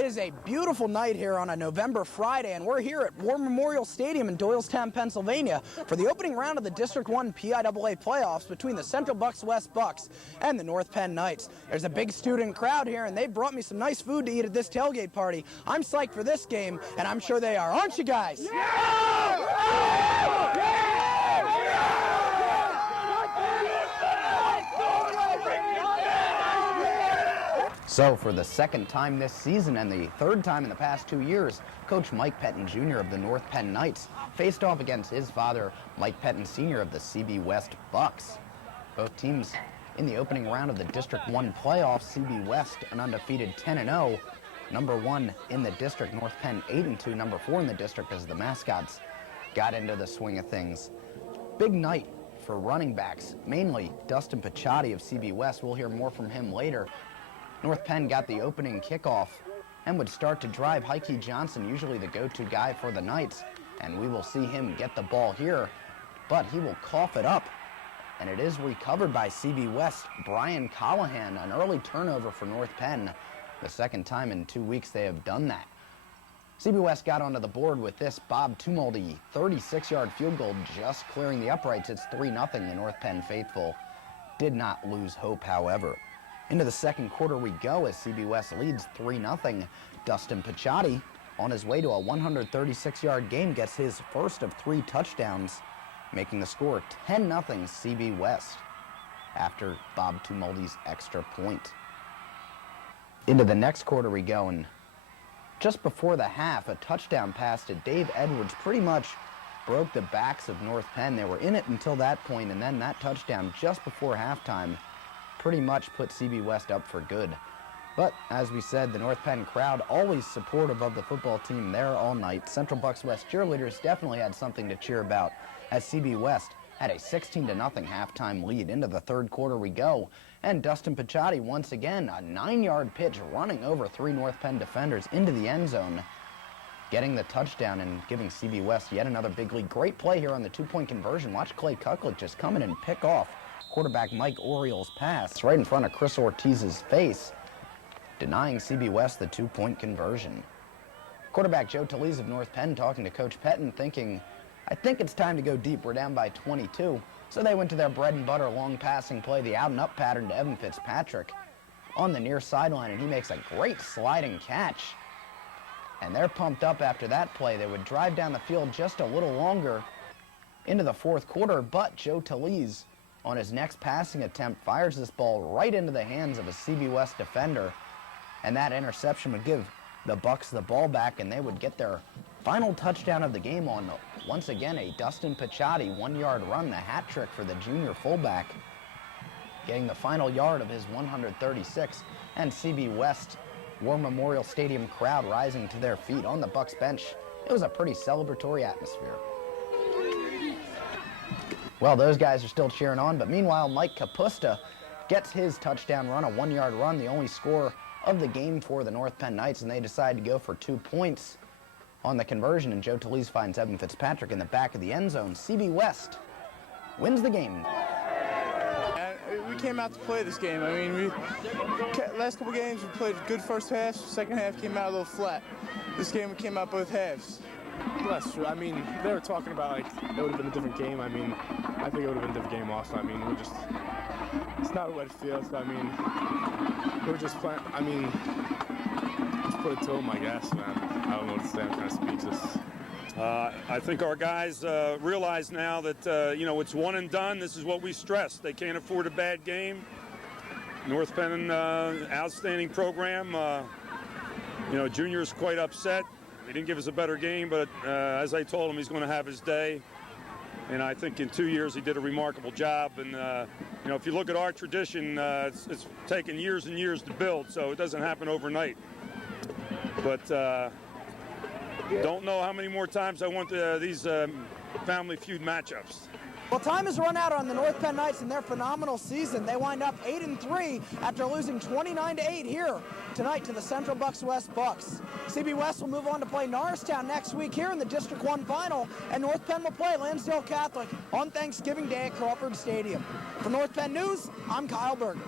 It is a beautiful night here on a November Friday, and we're here at War Memorial Stadium in Doylestown, Pennsylvania for the opening round of the District 1 PIAA playoffs between the Central Bucks West Bucks and the North Penn Knights. There's a big student crowd here, and they brought me some nice food to eat at this tailgate party. I'm psyched for this game, and I'm sure they are. Aren't you guys? So for the second time this season and the third time in the past 2 years, Coach Mike Pettin Jr. of the North Penn Knights faced off against his father, Mike Pettin Sr. of the CB West Bucks. Both teams in the opening round of the District 1 playoffs, CB West an undefeated 10-0, number 1 in the district, North Penn 8-2, number 4 in the district as the mascots got into the swing of things. Big night for running backs, mainly Dustin Picciotti of CB West. We'll hear more from him later. North Penn got the opening kickoff and would start to drive. Heike Johnson, usually the go-to guy for the Knights, and we will see him get the ball here, but he will cough it up, and it is recovered by CB West. Brian Callahan, an early turnover for North Penn. The second time in 2 weeks they have done that. CB West got onto the board with this Bob Tumoldy 36-yard field goal, just clearing the uprights. It's 3-0. The North Penn faithful did not lose hope, however. Into the second quarter we go as CB West leads 3-0. Dustin Picciotti, on his way to a 136-yard game, gets his first of 3 touchdowns, making the score 10-0 CB West after Bob Tumoldy's extra point. Into the next quarter we go, and just before the half, a touchdown pass to Dave Edwards pretty much broke the backs of North Penn. They were in it until that point, and then that touchdown just before halftime pretty much put CB West up for good. But as we said, the North Penn crowd always supportive of the football team there all night. Central Bucks West cheerleaders definitely had something to cheer about as CB West had a 16-0 halftime lead. Into the third quarter we go, and Dustin Picciotti once again, a 9-yard pitch running over 3 North Penn defenders into the end zone, getting the touchdown and giving CB West yet another big lead. Great play here on the 2-point conversion. Watch Clay Kucklick just come in and pick off quarterback Mike Oriel's pass right in front of Chris Ortiz's face, denying CB West the 2-point conversion. Quarterback Joe Talese of North Penn talking to Coach Pettin, thinking, I think it's time to go deep. We're down by 22. So they went to their bread and butter long passing play, the out and up pattern to Evan Fitzpatrick on the near sideline, and he makes a great sliding catch. And they're pumped up after that play. They would drive down the field just a little longer into the fourth quarter, but Joe Talese, on his next passing attempt, fires this ball right into the hands of a CB West defender, and that interception would give the Bucks the ball back, and they would get their final touchdown of the game on, once again, a Dustin Picciotti 1-yard run, the hat trick for the junior fullback, getting the final yard of his 136, and CB West War Memorial Stadium crowd rising to their feet on the Bucks bench. It was a pretty celebratory atmosphere. Well, those guys are still cheering on, but meanwhile, Mike Kapusta gets his touchdown run, a 1-yard run, the only score of the game for the North Penn Knights, and they decide to go for 2 points on the conversion, and Joe Talese finds Evan Fitzpatrick in the back of the end zone. CB West wins the game. We came out to play this game. I mean, last couple games we played good first half, second half came out a little flat. This game we came out both halves. Well, that's true. I mean, they were talking about, like, it would have been a different game. I mean, I think it would have been a different game also. I mean, it's not a wet field. So, I mean, we're just playing, I mean, just put it to them, I guess, man. I don't know what to say. I'm kind of speechless. I think our guys realize now that, you know, it's one and done. This is what we stress. They can't afford a bad game. North Penn, outstanding program. You know, Junior's quite upset. He didn't give us a better game, but as I told him, he's going to have his day. And I think in 2 years he did a remarkable job. And, you know, if you look at our tradition, it's taken years and years to build, so it doesn't happen overnight. But don't know how many more times I want these family feud matchups. Well, time has run out on the North Penn Knights in their phenomenal season. They wind up 8-3 after losing 29-8 here tonight to the Central Bucks West Bucks. CB West will move on to play Norristown next week here in the District 1 final, and North Penn will play Lansdale Catholic on Thanksgiving Day at Crawford Stadium. For North Penn News, I'm Kyle Berger.